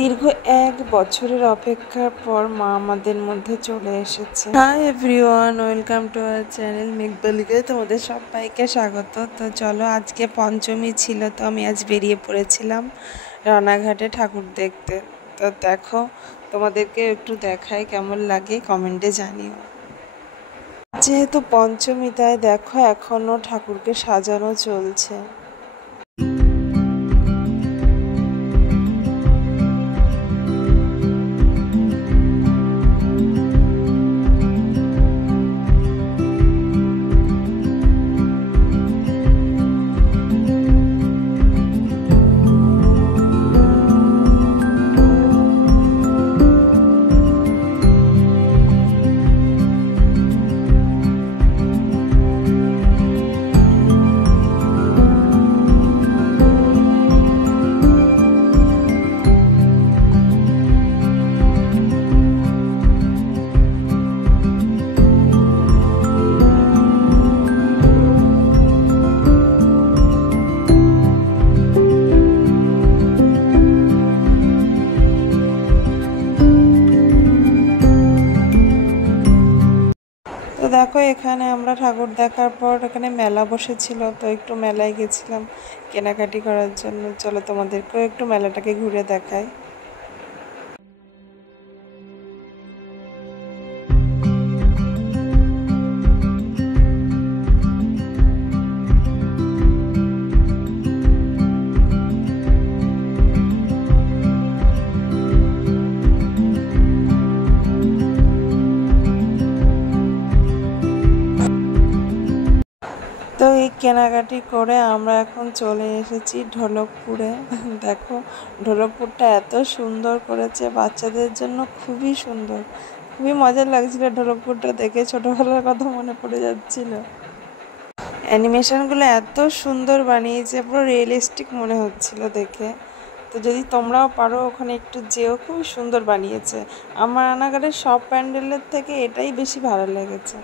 দীর্ঘ 1 বছরের অপেক্ষার পর মা আমাদের মধ্যে চলে এসেছে। Hi everyone, welcome to our channel মেঘবালিকে তোমাদের সবাইকে স্বাগত। তো চলো, আজকে পঞ্চমী ছিল, তো আমি আজ বেরিয়ে পড়েছিলাম রানাঘাটে ঠাকুর দেখতে। তো দেখো, তোমাদেরকে একটু দেখাই, কেমন লাগে কমেন্টে জানিও। যেহেতু পঞ্চমী, তাই দেখো এখনো ঠাকুরকে সাজানো চলছে। তো দেখো, এখানে আমরা ঠাকুর দেখার পর এখানে মেলা বসেছিল, তো একটু মেলায় গেছিলাম কেনাকাটি করার জন্য। চলো তোমাদেরকেও একটু মেলাটাকে ঘুরে দেখাই। তো এই কেনাকাটি করে আমরা এখন চলে এসেছি ঢোলকপুরে। দেখো, ঢোলকপুরটা এত সুন্দর করেছে, বাচ্চাদের জন্য খুবই সুন্দর, খুবই মজার লাগছিল। ঢোলকপুরটা দেখে ছোটোবেলার কথা মনে পড়ে যাচ্ছিল। অ্যানিমেশনগুলো এত সুন্দর বানিয়েছে, পুরো রিয়েলিস্টিক মনে হচ্ছিল দেখে। তো যদি তোমরাও পারো ওখানে একটু যেও, খুবই সুন্দর বানিয়েছে। আমার রানাঘাটের সব প্যান্ডেলের থেকে এটাই বেশি ভালো লেগেছে।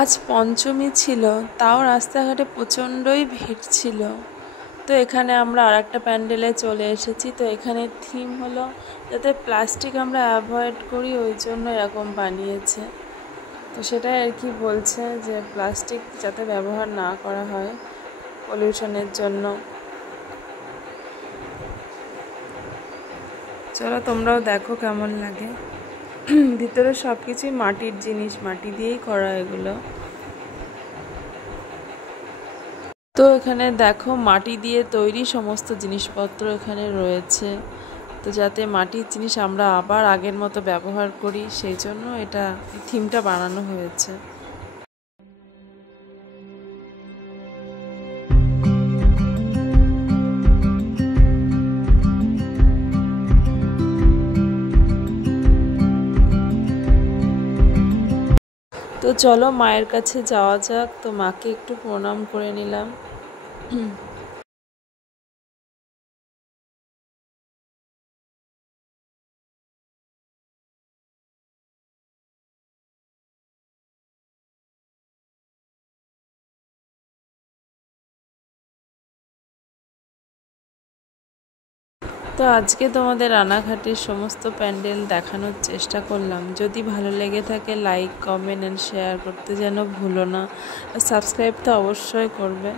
আজ পঞ্চমী ছিল, তাও রাস্তাঘাটে প্রচণ্ডই ভিড় ছিল। তো এখানে আমরা আর একটা প্যান্ডেলে চলে এসেছি। তো এখানে থিম হলো যাতে প্লাস্টিক আমরা অ্যাভয়েড করি, ওই জন্য এরকম বানিয়েছে। তো সেটাই আর কি বলছে যে প্লাস্টিক যাতে ব্যবহার না করা হয় পলিউশনের জন্য। চলো তোমরাও দেখো কেমন লাগে। ভিতরে সব কিছুই মাটির জিনিস, মাটি দিয়েই করা এগুলো। তো এখানে দেখো মাটি দিয়ে তৈরি সমস্ত জিনিসপত্র এখানে রয়েছে। তো যাতে মাটির জিনিস আমরা আবার আগের মতো ব্যবহার করি, সেই জন্য এটা থিমটা বানানো হয়েছে। তো চলো মায়ের কাছে যাওয়া যাক। তো মাকে একটু প্রণাম করে নিলাম। তো আজকে তোমাদের রানাঘাটের সমস্ত প্যান্ডেল দেখানোর চেষ্টা করলাম। যদি ভালো লেগে থাকে লাইক, কমেন্ট অ্যান্ড শেয়ার করতে যেন ভুলো না। সাবস্ক্রাইব তো অবশ্যই করবে।